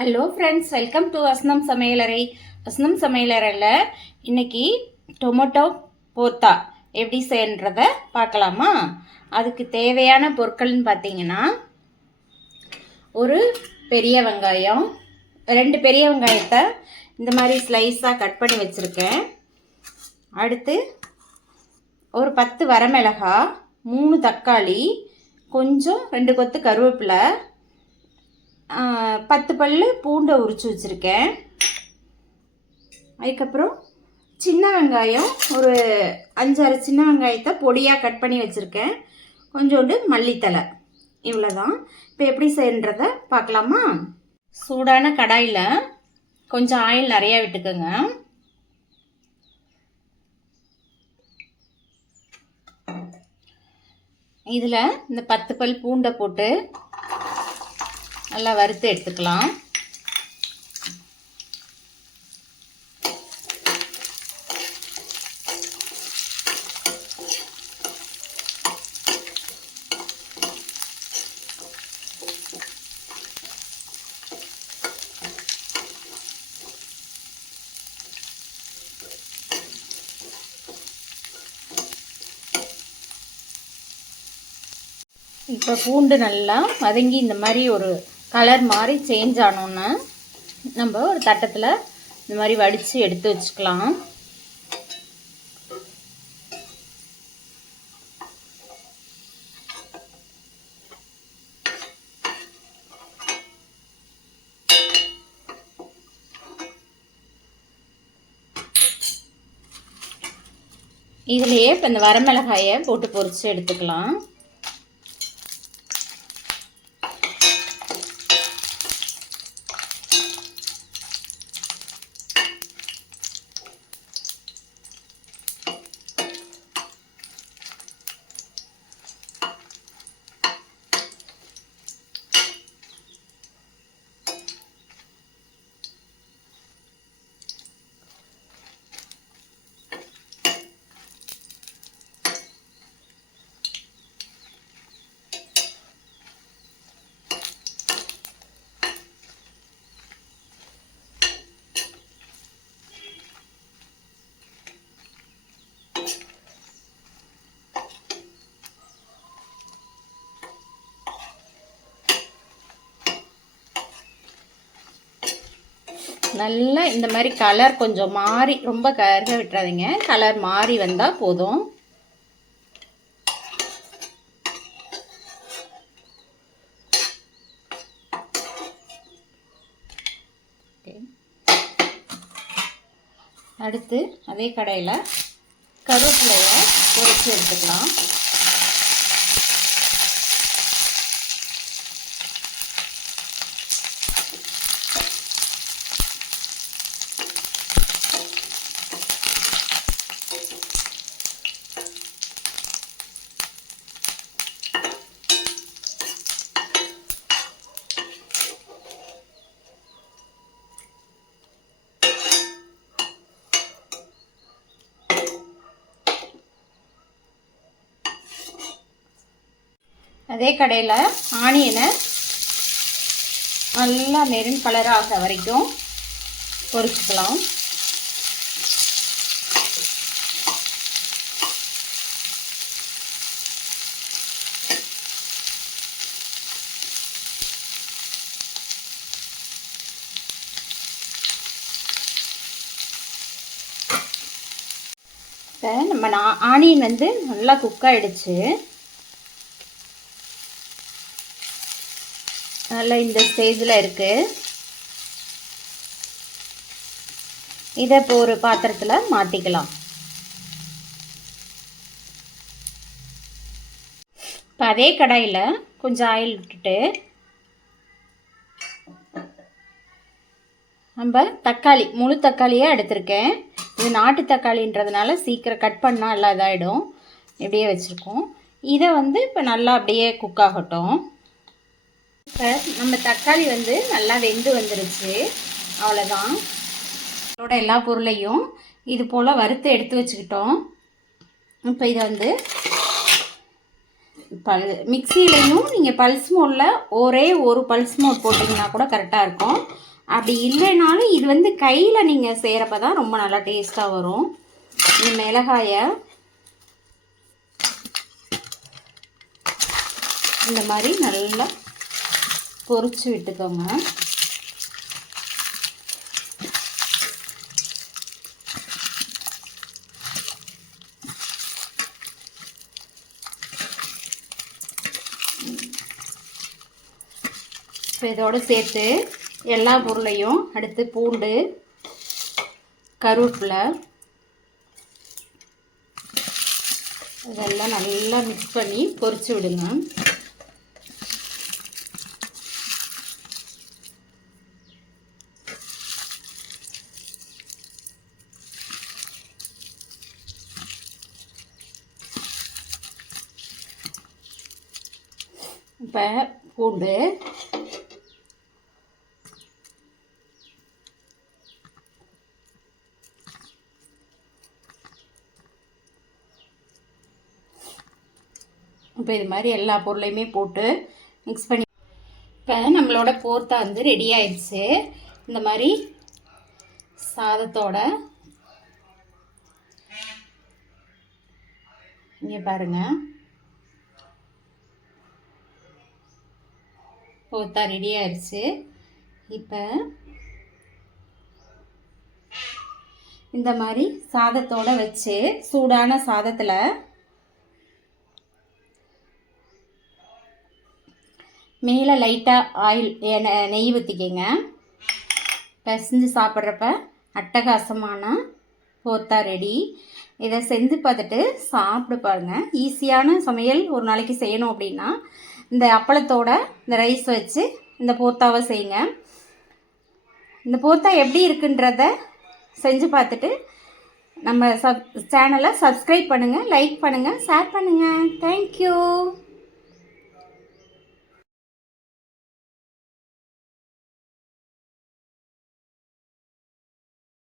Hello friends, welcome to வசனம் சமையலறை. வசனம் சமையலறையில் இன்னைக்கு டொமேட்டோ போர்த்தா எப்படி செய்யறத பார்க்கலாமா? அதுக்கு தேவையான பொருட்கள்னு பார்த்தீங்கன்னா, ஒரு பெரிய வெங்காயம், 2 பெரிய வெங்காயத்தை இந்த மாதிரி ஸ்லைஸாக கட் பண்ணி வச்சுருக்கேன். அடுத்து ஒரு 10 வரமிளகாய், 3 தக்காளி, கொஞ்சம் 2 கொத்து கருவேப்பிலை, 10 பல்லு பூண்டை உரித்து வச்சுருக்கேன். அதுக்கப்புறம் சின்ன வெங்காயம், ஒரு 5-6 சின்ன வெங்காயத்தை பொடியாக கட் பண்ணி வச்சுருக்கேன். கொஞ்சோண்டு மல்லித்தலை. இவ்வளோதான். இப்போ எப்படி செய்யறத பார்க்கலாமா? சூடான கடாயில் கொஞ்சம் ஆயில் நிறையா விட்டுக்கோங்க. இதில் இந்த 10 பல் பூண்டை போட்டு நல்லா வறுத்து எடுத்துக்கலாம். இப்போ பூண்டு நல்லா வதங்கி இந்த மாதிரி ஒரு கலர் மாதிரி சேஞ்ச் ஆனோன்னு நம்ம ஒரு தட்டத்தில் இந்த மாதிரி வடித்து எடுத்து வச்சுக்கலாம். இதுலேயே இப்போ இந்த வரமிளகாயை போட்டு பொரித்து எடுத்துக்கலாம். நல்லா இந்த மாதிரி கலர் கொஞ்சம் மாறி, ரொம்ப கருக விட்டுறாதீங்க, கலர் மாறி வந்தால் போதும். அடுத்து அதே கடாயில் கருவேப்பிலையை பொரித்து எடுத்துக்கலாம். அதே கடையில் ஆனியனை நல்லா மெரூன் கலர் ஆகிற வரைக்கும் பொரிச்சுக்கலாம். இப்போ நம்ம ஆனியன் நல்லா குக் ஆகிடுச்சு. நல்லா இந்த ஸ்டேஜில் இருக்குது. இதை இப்போ ஒரு பாத்திரத்தில் மாற்றிக்கலாம். இப்போ அதே கடாயில் கொஞ்சம் ஆயில் விட்டுட்டு நம்ம தக்காளி, முழு தக்காளியாக எடுத்திருக்கேன். இது நாட்டு தக்காளின்றதுனால சீக்கிரம் கட் பண்ணால் நல்லா இதாகிடும். இப்படியே வச்சுருக்கோம். இதை இப்போ நல்லா அப்படியே குக் ஆகட்டும். இப்போ நம்ம தக்காளி நல்லா வெந்து வந்துருச்சு. அவ்வளோதான். இதோட எல்லா பொருளையும் இது போல் வறுத்து எடுத்து வச்சுக்கிட்டோம். இப்போ இதை மிக்சிலையும் நீங்கள் பல்ஸ் மோடில் ஒரே ஒரு பல்ஸ் மோட் போட்டிங்கன்னா கூட கரெக்டாக இருக்கும். அப்படி இல்லைனாலும் இது வந்து கையில் நீங்கள் செய்கிறப்ப தான் ரொம்ப நல்லா டேஸ்ட்டாக வரும். இந்த மிளகாயை இந்த மாதிரி நல்லா பொரிச்சு விட்டுக்கோங்க. இப்போ இதோடு சேர்த்து எல்லா பொருளையும் அடுத்து பூண்டு, கருவேப்பிலை இதெல்லாம் நல்லா மிக்ஸ் பண்ணி பொரிச்சு விடுங்க. இப்போ பூண்டு, இப்போ இது மாதிரி எல்லா பொருளையுமே போட்டு மிக்ஸ் பண்ணி இப்போ நம்மளோட போர்த்தா வந்து ரெடி ஆயிடுச்சு. இந்த மாதிரி சாதத்தோட இங்கே பாருங்கள், போர்த்தா ரெடி ஆயிடுச்சு. இப்போ இந்த மாதிரி சாதத்தோட வச்சு சூடான சாதத்தில் மேலே லைட்டாக ஆயில் நெய் ஊற்றிக்கிங்க. பிசைஞ்சு சாப்பிட்றப்ப அட்டகாசமான போர்த்தா ரெடி. இதை செஞ்சு பார்த்துட்டு சாப்பிட்டு பாருங்கள். ஈஸியான சமையல் ஒரு நாளைக்கு செய்யணும் அப்படின்னா இந்த அப்பளத்தோட இந்த ரைஸ் வச்சு இந்த போர்த்தாவை செய்யுங்க. இந்த போர்த்தா எப்படி இருக்குன்றத செஞ்சு பார்த்துட்டு நம்ம சேனலை சப்ஸ்கிரைப் பண்ணுங்கள், லைக் பண்ணுங்கள், ஷேர் பண்ணுங்கள். தேங்க்யூ.